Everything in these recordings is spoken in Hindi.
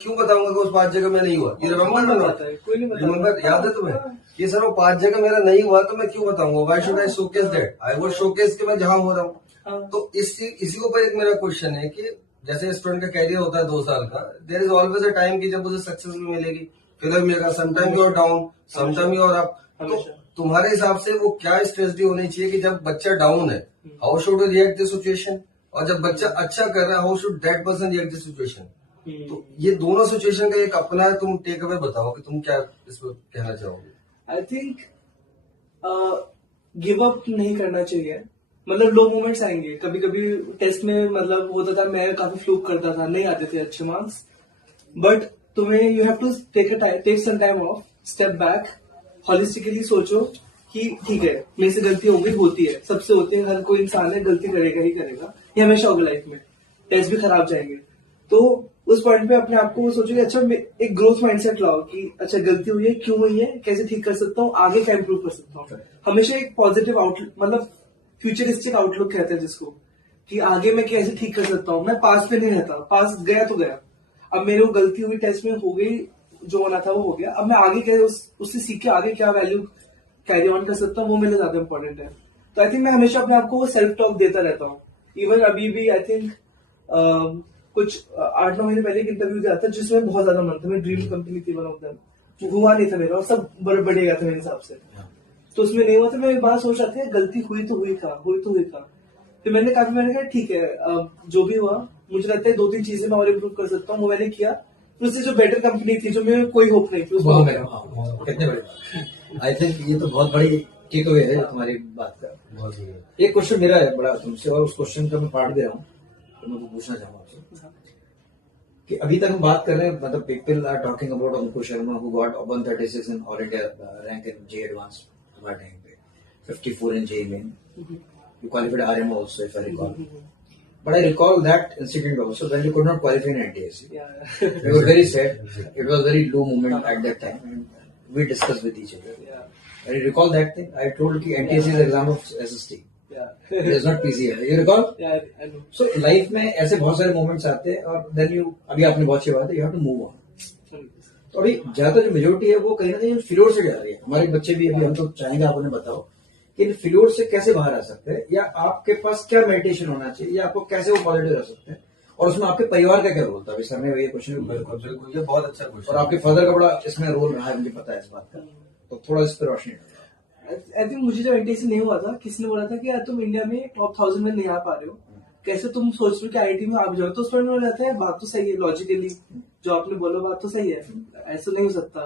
क्यों बताऊंगा कि उस 5 जगह में नहीं हुआ? ये रिमेम्बर याद है तुम्हें कि सर वो 5 जगह मेरा नहीं हुआ तो मैं क्यों बताऊंगा? Why should I showcase that? I would showcase कि मैं जहां हो रहा हूँ। तो इसी के ऊपर एक मेरा क्वेश्चन है कि जैसे स्टूडेंट का कैरियर होता है 2 साल का, there is always a time कि जब उसे सक्सेस भी मिलेगी, फिर मिलेगा, sometime you are down, sometime you are up. तो तुम्हारे हिसाब से वो क्या स्ट्रेटजी होनी चाहिए कि जब बच्चा डाउन है, how should react the situation, और जब बच्चा अच्छा कर रहा है, how should that person react the situation? तो ये दोनों सिचुएशन का एक अपना है, तुम टेक अवे बताओ कि तुम क्या इसमें कहना चाहोगे? आई थिंक गिव अप नहीं करना चाहिए। मतलब लो मोमेंट्स आएंगे कभी कभी। टेस्ट में मतलब होता था, मैं काफी फ्लूक करता था, नहीं आते थे अच्छे मार्क्स, बट तुम्हें you have to take some time off, step back, holistically सोचो कि ठीक है मेरे से गलती हो गई, होती है, सबसे होते हैं, हर कोई इंसान है, गलती करेगा ही करेगा, ये हमेशा होगा लाइफ में, टेस्ट भी खराब जाएंगे। तो उस पॉइंट पे अपने आप को सोचो कि अच्छा एक ग्रोथ माइंडसेट लाओ कि अच्छा गलती हुई है, क्यों हुई है, कैसे ठीक कर सकता हूँ, आगे क्या इंप्रूव कर सकता हूँ। हमेशा एक पॉजिटिव आउटलुक, मतलब फ्यूचरिस्टिक आउटलुक कहते हैं जिसको, कि आगे मैं कैसे ठीक कर सकता हूँ। मैं पास पे नहीं रहता, पास गया तो गया, अब मेरे को गलती हुई, टेस्ट में हो गई, जो होना था वो हो गया, अब मैं आगे क्या उससे सीख के आगे क्या वैल्यू कैरी ऑन कर सकता हूँ, वो मेरे लिए ज्यादा इंपॉर्टेंट है। तो आई थिंक मैं हमेशा अपने आप को वो सेल्फ टॉक देता रहता हूँ। इवन अभी भी आई थिंक कुछ 8-9 महीने पहले एक इंटरव्यू दिया था जिसमें बहुत ज्यादा मन था, मेरी ड्रीम कंपनी थी वन ऑफ देम, हुआ नहीं था मेरा, और सब बढ़ गया था मेरे हिसाब से, तो उसमें नहीं हुआ। तो मैं एक बात सोच रहा था, गलती हुई तो हुई कहा। फिर मैंने कहा ठीक है, जो भी हुआ, मुझे लगता है 2-3 चीजें मैं और इम्प्रूव कर सकता हूँ, वो मैंने किया। तो उससे जो बेटर कंपनी थी, जो मेरे कोई होप नहीं थी, उसको कितने बड़े, आई थिंक ये तो बहुत बड़ी टेक अवे है तुम्हारी बात का। एक क्वेश्चन मेरा है बड़ा तुमसे, और उस क्वेश्चन का मैं पार्ट दे रहा हूँ, तो मैं पूछना चाहूंगा आपसे कि अभी तक हम बात कर रहे हैं, मतलब people are talking about Ankur Sharma who got 136 in all India rank in J advance हमारे टाइम पे, 54 in JEE main. You qualified RMO also, if I recall. But I recall that incident also when you could not qualify in NTSC. Yeah. You were very sad. It was very low moment at that time, and we discussed with each other. Yeah. I recall that thing. I told कि NTSC is exam of SST. Yeah. It is not PCI. You recall? Yeah, I know. So life में ऐसे बहुत सारे moments आते हैं, और then you, अभी आपने बहुत अच्छी बात है, you have to move on. तो अभी ज्यादातर जो मेजोरिटी है वो कहीं ना कहीं फेल्योर से जा रही है। हमारे बच्चे भी अभी, हम तो चाहेंगे आप उन्हें बताओ कि इन फेल्योर से कैसे बाहर आ सकते हैं, या आपके पास क्या मेडिटेशन होना चाहिए, या आपको कैसे वो पॉजिटिव रह सकते हैं, और उसमें आपके परिवार का क्या रोल था? अभी सर ने ये क्वेश्चन, बिल्कुल, ये बहुत अच्छा क्वेश्चन, और आपके फादर का बड़ा इसमें रोल रहा है, मुझे पता है इस बात का, तो थोड़ा इस पर रोशनी डालो। आई थिंक मुझे जब NTSC नहीं हुआ था, किसी ने बोला था कि यार तुम इंडिया में टॉप 1000 में नहीं आ पा रहे हो, कैसे तुम सोच रहे हो कि IIT में आप जाओ। तो उस पर में रहता है, बात तो सही है, लॉजिकली जो आपने बोला बात तो सही है, ऐसा नहीं हो सकता।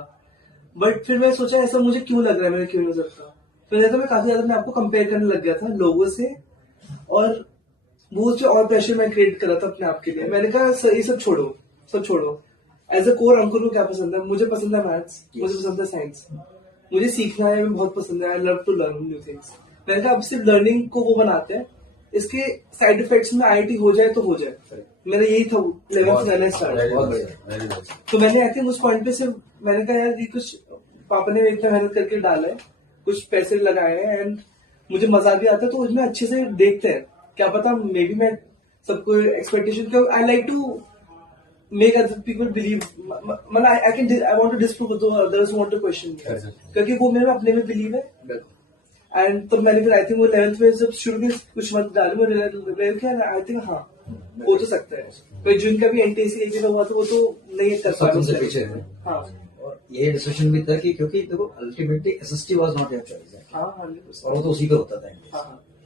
बट फिर मैं सोचा ऐसा मुझे क्यों लग रहा है, मेरा क्यों नहीं हो सकता। फिर तो मैं काफी ज्यादा मैं आपको कंपेयर करने लग गया था लोगों से, और वो जो और प्रेशर मैं क्रिएट कर रहा था अपने आप के लिए। मैंने कहा ये सब छोड़ो। एज अ कोर अंकुर को क्या पसंद है? मुझे पसंद है मैथ्स, मुझे पसंद है साइंस, मुझे सीखना है, मुझे बहुत पसंद है, I love to learn new things. मैंने कहा अब सिर्फ लर्निंग को वो बनाते हैं, इसके साइड इफेक्ट्स में IIT हो जाए तो हो जाए। मेरा यही था 11th करना स्टार्ट। तो मैंने आई थिंक उस पॉइंट पे सिर्फ मैंने कहा यार ये कुछ पापा ने इतना मेहनत करके डाला है, कुछ पैसे लगाए हैं, एंड मुझे मजा भी आता है, तो उसमें अच्छे से देखते हैं, क्या पता मे बी मैं सबको expectation, I like to make other people believe, मतलब I want to disprove others want to question, क्योंकि वो मेरे अपने में बिलीव है। एंड तो मैंने फिर आई थिंक वो 11th में जब शुरू में कुछ मंथ डाले, आई थिंक हाँ हो तो सकता है। पर जिनका भी NTSC हुआ था वो तो नहीं कर पाया पीछे। हाँ, और ये डिस्कशन भी था कि क्योंकि देखो ultimately SST was not your choice, और वो तो उसी का होता था।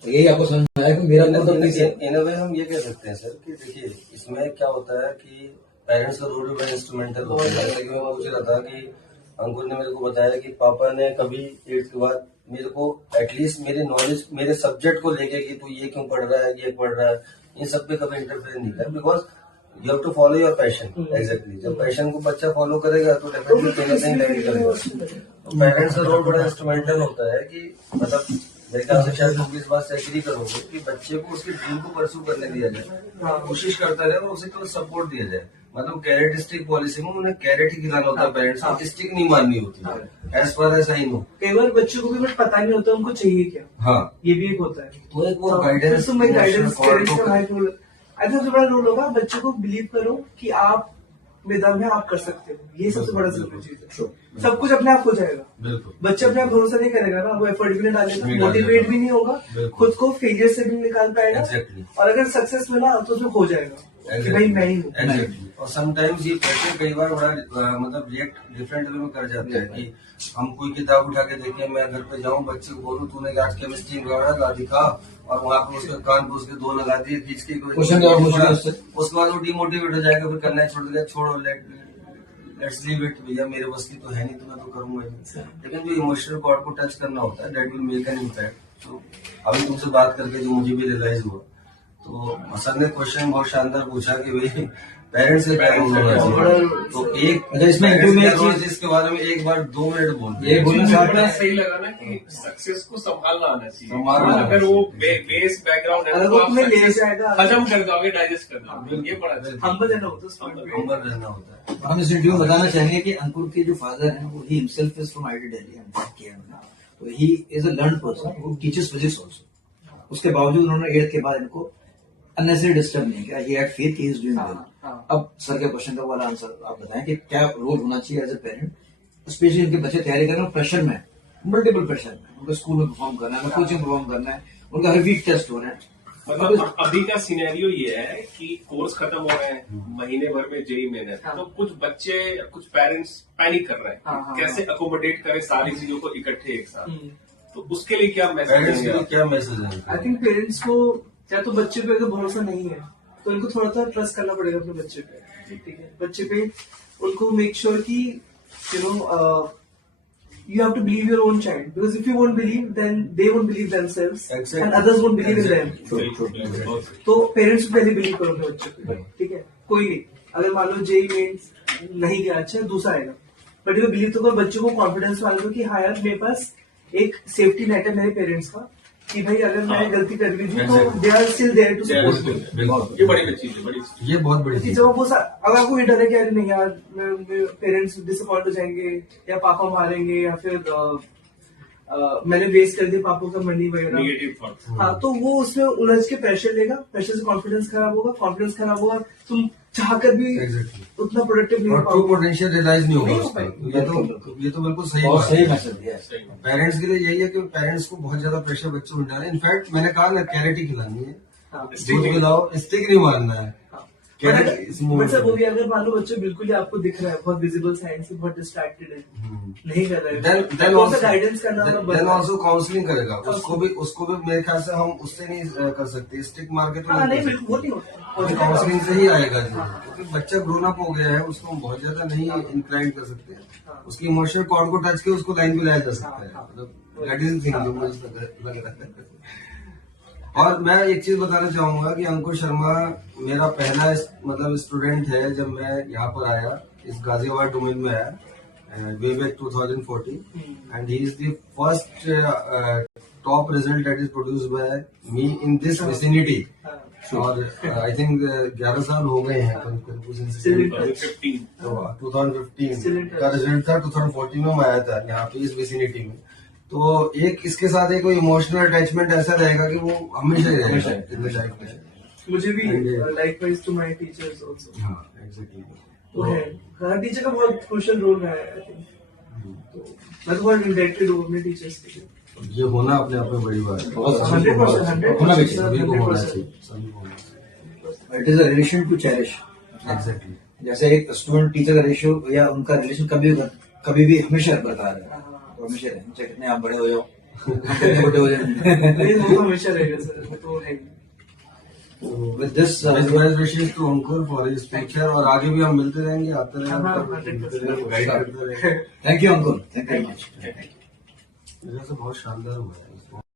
तो यही आपको समझ में आया कि मेरा इन अ वे हम ये कह सकते हैं सर कि देखिए इसमें क्या होता है कि पेरेंट्स का रोल भी बड़ा इंस्ट्रूमेंटल होता है। जैसे कि मैं पूछ रहा था कि अंकुर ने मेरे को बताया कि पापा ने कभी 8th के बाद मेरे को एटलीस्ट मेरे नॉलेज, मेरे सब्जेक्ट को लेके कि तू ये क्यों पढ़ रहा है, ये पढ़ रहा है, इन सब पे कभी इंटरफेयर नहीं किया, because you have to follow your passion. Exactly, जब पैशन को बच्चा फॉलो करेगा तो डेफिनेटली कहीं ना कहीं करेगा। तो पेरेंट्स का रोल बड़ा इंस्ट्रूमेंटल होता है कि मतलब मेरे ख्याल से शायद लोग इस बात से एग्री करोगे कि बच्चे को उसके ड्रीम को परस्यू करने दिया जाए, कोशिश करता रहे और उसे केवल सपोर्ट दिया जाए। मतलब कैरेट स्टिक पॉलिसी में उन्हें कैरेट ही खिलाना होता है पेरेंट्स को, स्टिक नहीं माननी होती। As far as I know, कई बार बच्चों को भी बट पता नहीं होता उनको चाहिए क्या। हाँ, ये भी एक होता है। तो एक वो गाइडेंस, आई थिंक बड़ा रोल होगा, बच्चों को बिलीव करो कि आप में दम है, आप कर सकते हो, ये सबसे बड़ा जरूरी चीज है। Sure. सब कुछ अपने आप हो जाएगा। बिल्कुल बच्चे अपने आप भरोसा नहीं करेगा ना, वो एफर्ट भी नहीं डालेगा, नहीं मोटिवेट डालेगा। भी नहीं होगा, बिल्कुल। खुद को फेलियर से भी नहीं निकाल पाएगा, एग्जैक्टली और अगर सक्सेस मिला तो उसमें हो जाएगा कि भाई मैं ही हूँ। एग्जैक्टली। और समटाइम्स ये प्रेशर कई बार बड़ा मतलब रिएक्ट डिफरेंट वे में कर जाता है कि हम कोई किताब उठा के देखें, मैं घर पे जाऊं बच्चे को बोलूं तूने आज केमिस्ट्री ला दिखा, और वहां पे उसके कान पे उसके दो लगा दिए खींच के, क्वेश्चन जवाब पूछ लिया उससे। उसके बाद वो डिमोटिवेट हो जाएगा, फिर करना छोड़ देगा, छोड़ो लेट्स लीव इट, भैया मेरे बस की तो है नहीं, तो मैं तो करूंगा ही नहीं। लेकिन जो इमोशनल कॉर्ड को टच करना होता है, that will make an impact. तो अभी तुमसे बात करके जो मुझे भी रियलाइज हुआ, तो सर ने क्वेश्चन बहुत शानदार पूछा कि भाई पेरेंट्स का क्या रोल होना चाहिए। तो एक अच्छा, इसमें इंटरव्यू में एक चीज इसके बारे में एक बार 2 मिनट बोल ये बोलना चाहता मुझे है सही लगा ना कि सक्सेस को संभालना आना चाहिए। संभालना आना अगर वो चाहिए। बेस बैकग्राउंड है अगर तो वो आप तुम्हें ले सक्सेस जाएगा, खत्म कर दोगे, डाइजेस्ट कर दोगे, ये बड़ा अच्छा है। हम्बल रहना होता है उस point पे। हम्बल रहना होता है। हम इस इंटरव्यू में बताना चाहेंगे कि अंकुर के जो फादर हैं वो ही himself is from IT Delhi and तो he is a learn person who teaches physics also. उसके बावजूद उन्होंने 8th के बाद इनको अननेसेसरी डिस्टर्ब नहीं किया, he had faith he is doing well. अब सर के क्वेश्चन का वाला आंसर आप बताएं कि क्या रोल होना चाहिए एज ए पेरेंट, स्पेशली उनके बच्चे तैयारी कर रहे हैं प्रेशर में, मल्टीपल प्रेशर में, उनको स्कूल में परफॉर्म करना है, कोचिंग परफॉर्म करना है, उनका हर वीक टेस्ट हो रहे हैं। मतलब अभी का सिनेरियो ये है कि कोर्स खत्म हो रहे हैं, महीने भर में जेई मेन है, हाँ। तो कुछ बच्चे, कुछ पेरेंट्स पैनिक कर रहे हैं हाँ, हाँ, कैसे अकोमोडेट करें सारी चीजों को इकट्ठे एक साथ। हम्म। तो उसके लिए क्या मैसेज पेरेंट्स के देंगे लिए आप? क्या मैसेज है? आई थिंक पेरेंट्स को या तो बच्चे पे अगर भरोसा नहीं है तो इनको थोड़ा सा ट्रस्ट करना पड़ेगा अपने बच्चे पे, ठीक है। बच्चे पे उनको मेक श्योर कि you know you have to believe your own child, because if you won't believe, then they won't believe themselves, Exactly. and others won't believe in them. बिल्कुल। तो पेरेंट्स को पहले बिलीव करो अपने बच्चे पे, ठीक है। कोई नहीं, अगर मान लो जेई मेंस नहीं गया, अच्छा दूसरा आएगा, बट ये बिलीव तो करो, बच्चों को कॉन्फिडेंस वाले दो कि हाँ यार मेरे पास एक सेफ्टी नेट है मेरे पेरेंट्स का, कि भाई अगर मैंने गलती कर दी थी तो Exactly. They are still there to support me. बिल्कुल, ये बड़ी चीज है, बड़ी चीज। ये बहुत बड़ी चीज जब वो अगर आपको ये डर है कि अरे नहीं यार मेरे पेरेंट्स डिसअपॉइंट हो जाएंगे, या पापा मारेंगे, या फिर मैंने वेस्ट कर दिया पापा का मनी वगैरह, नेगेटिव थॉट्स। हाँ, तो वो उसमें उलझ के प्रेशर लेगा, प्रेशर से कॉन्फिडेंस खराब होगा, कॉन्फिडेंस खराब होगा, तुम चाहकर भी Exactly. उतना प्रोडक्टिव नहीं और हो ट्रू पाओगे। पोटेंशियल रियलाइज नहीं होगा नहीं हो उसका। पाएगा। ये तो बिल्कुल सही बहुत बात सही है। मैसेज दिया है। सही बात। पेरेंट्स के लिए यही है कि पेरेंट्स को बहुत ज्यादा प्रेशर बच्चों को डालें। इनफैक्ट मैंने कहा ना, कैरेट ही खिलानी है, हाँ। दूध पिलाओ, स्टिक नहीं मारना है। कैरेट इस बट moment सर वो पे। भी अगर मान लो बच्चे बिल्कुल ही आपको दिख रहा है बहुत विजिबल साइन से बहुत डिस्ट्रैक्टेड है, नहीं कर रहे Then कौन सा also- गाइडेंस करना होगा, then बताओ। also काउंसलिंग करेगा, उसको भी मेरे ख्याल से हम उससे नहीं कर सकते, स्टिक मार के तो हाँ नहीं कर बिल्कुल वो सकते। नहीं होता काउंसलिंग से ही आएगा जी, क्योंकि बच्चा ग्रोन अप हो गया है, उसको हम बहुत ज्यादा नहीं इंक्लाइन कर सकते। हाँ। उसकी इमोशनल कॉर्ड को टच के उसको लाइन पे लाया जा सकता है, हाँ। मतलब दैट इज थिंग जो मुझे लग रहा है। और मैं एक चीज बताना चाहूंगा कि अंकुर शर्मा मेरा पहला मतलब स्टूडेंट है जब मैं यहाँ पर आया, इस गाजियाबाद डोमेन में आया way back 2014, and he is the first top result that is produced by me in this vicinity. और आई थिंक 11 साल हो गए हैं अपन उस इंसिडेंट पर। 15 तो 2015 का रिजल्ट था, 2014 में मैं आया था यहाँ पे इस विसिनिटी में। तो एक इसके साथ एक इमोशनल अटैचमेंट ऐसा रहेगा कि वो हमेशा ही रहेगा इन द लाइफ में। मुझे भी And- likewise to my teachers also हाँ एग्जैक्टली। वो है, हर टीचर का बहुत क्रूशियल रोल रहा है आई थिंक। तो मैं तो बहुत इंडेक्टेड हूँ अपने टीचर्स के लिए। ये होना अपने आप में बड़ी बात है। बहुत 100%, 100%, होना भी चाहिए, सभी को होना 100%। चाहिए, सभी को होना चाहिए। It is a relation to cherish. Exactly. जैसे एक स्टूडेंट टीचर का रेशियो या उनका रिलेशन कभी भी हमेशा बरकरार है, तो हमेशा रहें, चाहे कितने आप बड़े हो जाओ, कितने बड़े हो जाए। नहीं वो तो हमेशा रहेगा सर, वो तो है ही। With this best wishes to Ankur for his future, और आगे भी हम मिलते रहेंगे, आते हाँ, रहेंगे, गाइड करते रहेंगे। Thank you Ankur, thank you very much. वैसे बहुत शानदार हुआ है।